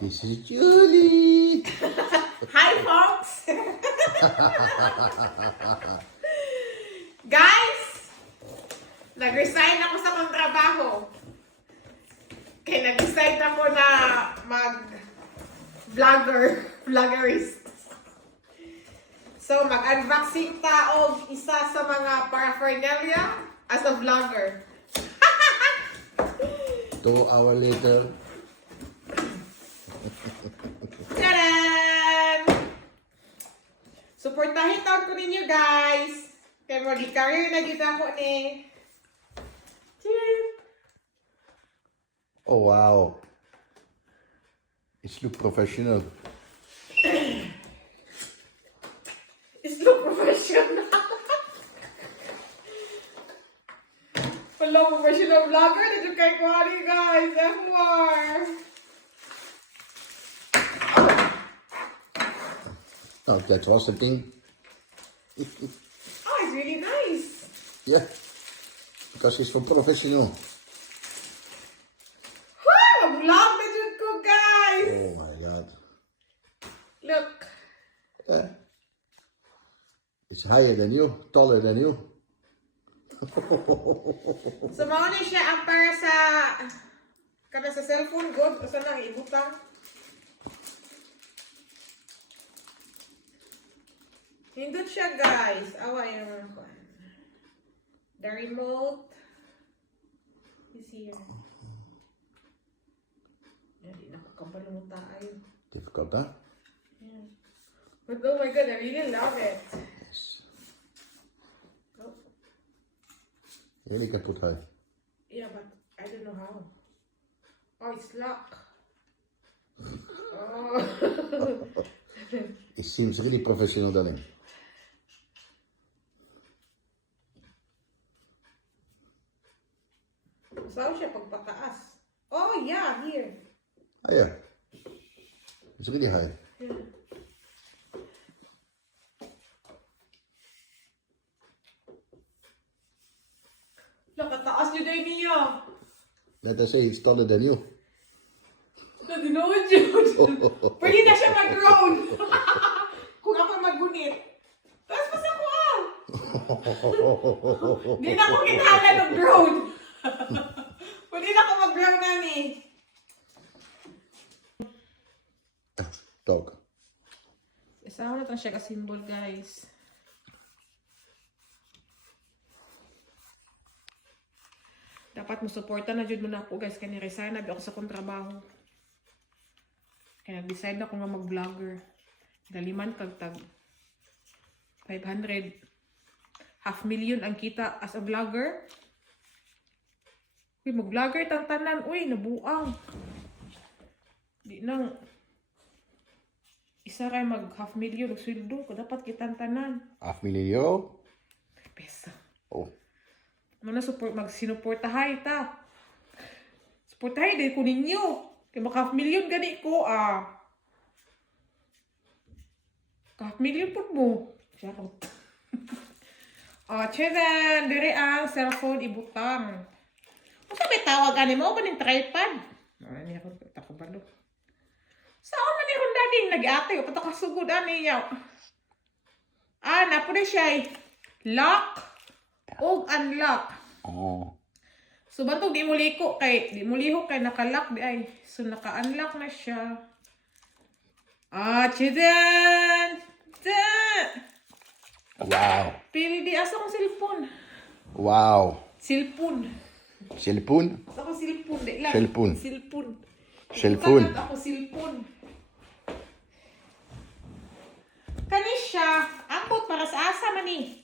This is Julie. Hi, folks! Guys! Nag-resign ako sa kong trabaho. Kaya nag-decide ako na vloggerist. So, mag-unboxing taog isa sa mga paraphernalia as a vlogger. 2 hours later. Tadaan! Supportahin taon ko ninyo, guys. Kaya mag-career na dito ako ni. Cheers! Oh wow. It looks professional. It's no professional. Hello, professional vlogger. Did you kay Kwari, guys? F1. Oh, that was the thing. Oh, it's really nice. Yeah. Because it's for professional. Wow, vlog na dyan ko, guys. Oh my god. Look. Yeah. It's higher than you, taller than you. So, mauna siya ang para sa kada sa cellphone, good. Asa na, ibutang. Hindot siya, guys. Awa yung the remote is here. Hindi na ko kabalo tayo. Difficult, huh? Yeah. But oh my god, I really love it. Yes. Oh, Really can put high. yeah, but I don't know how. Oh, it's locked. Oh. It seems really professional, darling. Saan siya pagpataas? Oh, yeah, here. Ah, yeah. It's really high. Yeah. Nakataas niyo din niya. Let us say it's taller than you. Nadinood yun. Pwede na siya mag-drone. Kung ako mag-gunit. Taas pa sa kuha. Hindi na ako kinala ng drone. Pwede na ako mag-drone na ni. Talk. Isa na ito siya ka-symbol, guys. Dapat mo suporta na jud mo na ako, guys. Kaya ni-resign na ako sa kong trabaho. Kaya nag-decide na ako nga mag-vlogger. Daliman kag tag 500. 500,000 ang kita as a vlogger. Uy, mag-vlogger tang tanan. Uy, nabuang. Di nang isa ray mag 500,000 og sweldo ko dapat kitang tanan. €500,000 euro? Pesa. Oh. Ano na support magsinuportahay ta. Suportahay din ko ninyo. Kaya maka 500,000 gani ko ka 500,000 po mo. Charot. Chedan, dire ang cellphone ibutang. Asa may tawag ani mo ba ning tripod? Ani ako takabalo. Saan man ni Honda din nag-ate o pato kasugod ani niya. Napo na siya lock o unlock. Oh. So bantog di mo liko kay naka-lock di ay. So naka-unlock na siya. Chedan. Wow. Pili di asa kong cellphone. Wow. Cellphone. Cellphone? Asa kong cellphone di lang. Cellphone. Cellphone. Cellphone. Bukan ako cellphone. Kani siya, ambot para sa asa man ni.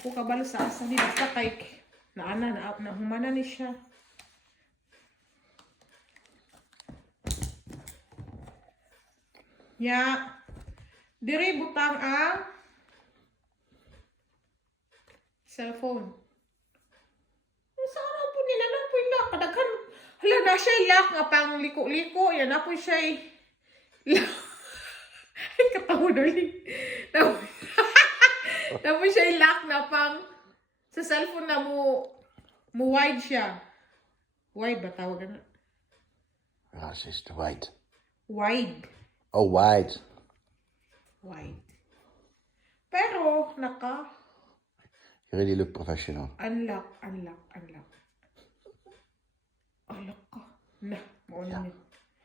Ako kabalo sa asa ni basta kay na humana ni siya. Ya, diri butang ang cellphone. Saan po nila na po ila kadaghan. Hala na siya lock nga pang liko-liko. Yan na po siya Katawa darling. Tapos siya i-lock na pang sa cellphone na mo wide siya. Wide ba tawag na? What is the white? Wide. Oh, white. Wide. Pero, You really look professional. unlock. Unlock ka. Na, mauna niya.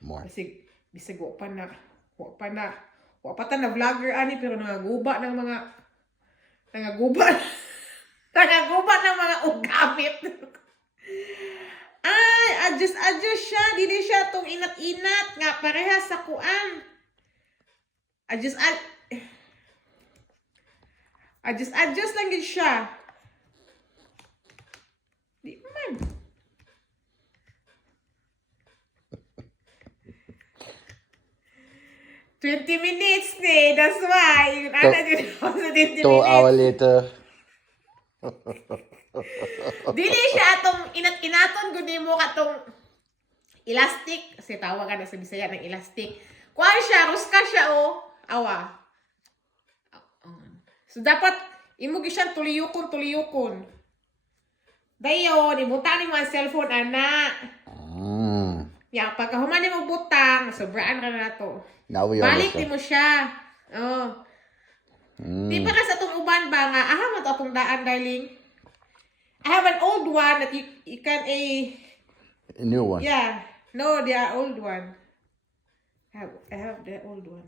More. Bisig, wa pa ta na vlogger ani, pero nangaguba ng mga mga ugamit. Ay, adjust siya. Dili siya tong inat-inat nga parehas sa kuan. Adjust lang gid siya. Di man. $20 ni. That's why. Yun ana din ako sa 20 2 minutes. hours later. Dili siya atong inat-inaton gudi mo katong elastic. Kasi tawag ka na sa Bisaya ng elastic. Kuha siya, ruska siya o. Awa. So dapat imo siyang tuliyukon. Dayon, ibutan mo ang cellphone ana. Ya, pagkahuman mo butang, sobraan ka na to. Now we Balik understand. mo siya. Oh. Di pa ka sa itong uban ba nga, man to akong daan, darling. I have an old one that you can A new one. yeah. No, they are old one. I have the old one.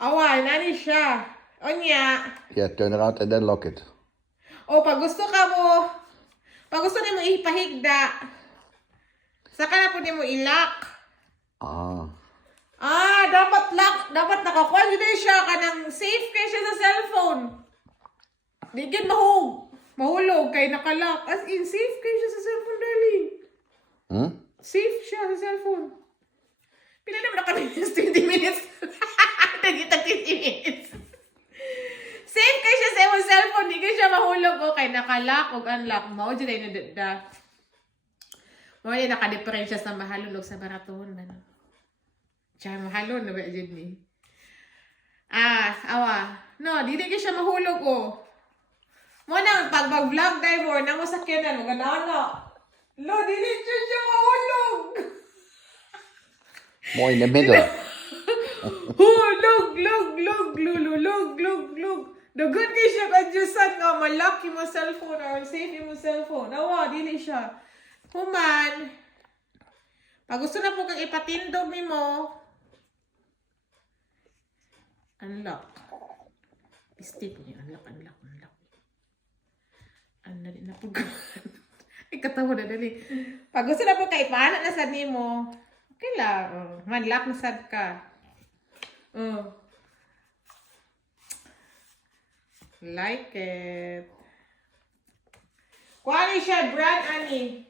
Awa, nani siya. Onya. Yeah, turn around and then lock it. O, pag gusto nimo ipahigda, saka na po nimo i-lock. Dapat nakakuha nyo din siya kanang safe kay siya sa cellphone. Di gid mahulog kay nakalock. As in, safe kay siya sa cellphone, darling. Safe siya sa cellphone. Pila naman na kami 20 minutes. Nagita 20 minutes. Safe kay siya sa imong cellphone. Di kay siya mahulog o kay nakalock o unlock. Mao dyan ay nadada. Mao dyan naka-differentias na mahalulog sa baraton. Diyan mahalon na ba dyan ni? Awa. No, di kay siya mahulog o. Mo na, pag mag-vlog dive or na mo sakyanan, maganda. Lo, dili siya mahulog. More in the middle. Lug. Dagan kay siya kadyasan nga, malaki mo cellphone or safe mo cellphone. Awa, dili siya. Human, pag gusto na po kang ipatindog ni mo, unlock. Step niya, unlock. Ano rin na po ay, katawa na dali. Pag gusto na po kay paano na sad nimo, okay lang. Manlock na sad ka. Like it. Kuha ni siya, brand ani.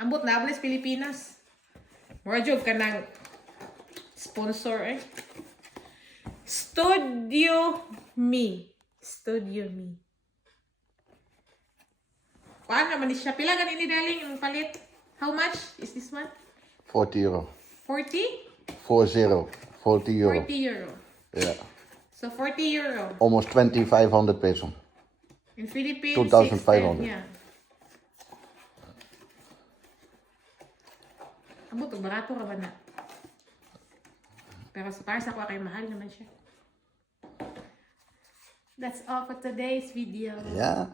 Ambot na sa Pilipinas. More job ka ng sponsor eh. Studio Me. Kuha naman ni siya. Pila ganin ni darling yung palit? How much is this one? 40 euro. 40? 40 euro. 40 euro. Yeah. So 40 euro. Almost 2,500 peso. In Philippines, 2,500. 610, yeah. Amo to, barato ka ba na? Pero para sa kuha kay mahal naman siya. That's all for today's video. Yeah.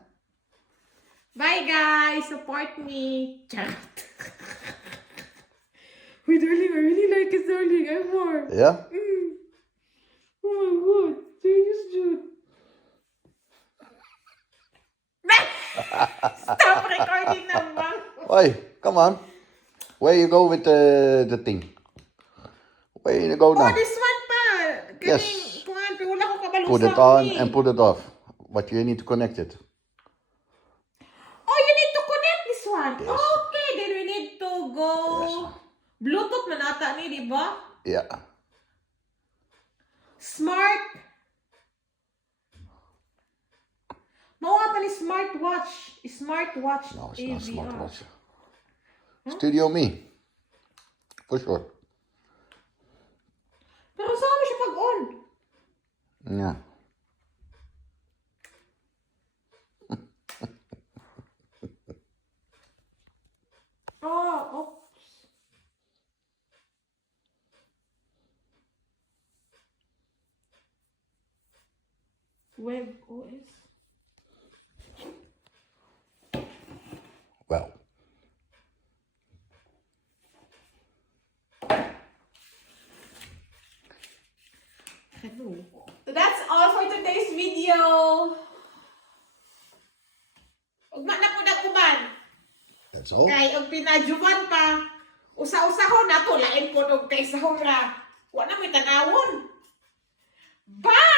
Bye guys! Support me! Charot! Wait, darling, I really like it, darling. I'm more. Yeah? Oh my god, serious dude. Stop recording naman. Oi, come on. Where you go with the thing? Where you go now? Oh, this one pa. Yes. Kuhan, pero wala ko kabalusan. Put it on and put it off. But you need to connect it. Oh, you need to connect this one. Yes. Okay, then we need to go. Yes. Bluetooth man ata ni, di ba? Yeah. Smart. Mawata ni smartwatch. Smartwatch. No, it's not AVR. smartwatch. Studio Me. For sure. Pero Nga. Oh, oops. Web OS. Well. Hello. So that's all for today's video. Ugma na po nagkuman. That's all. Kay og pinajuban pa. Usa-usahon na to lain po og kay sahon ra. Wa na may tanawon. Bye!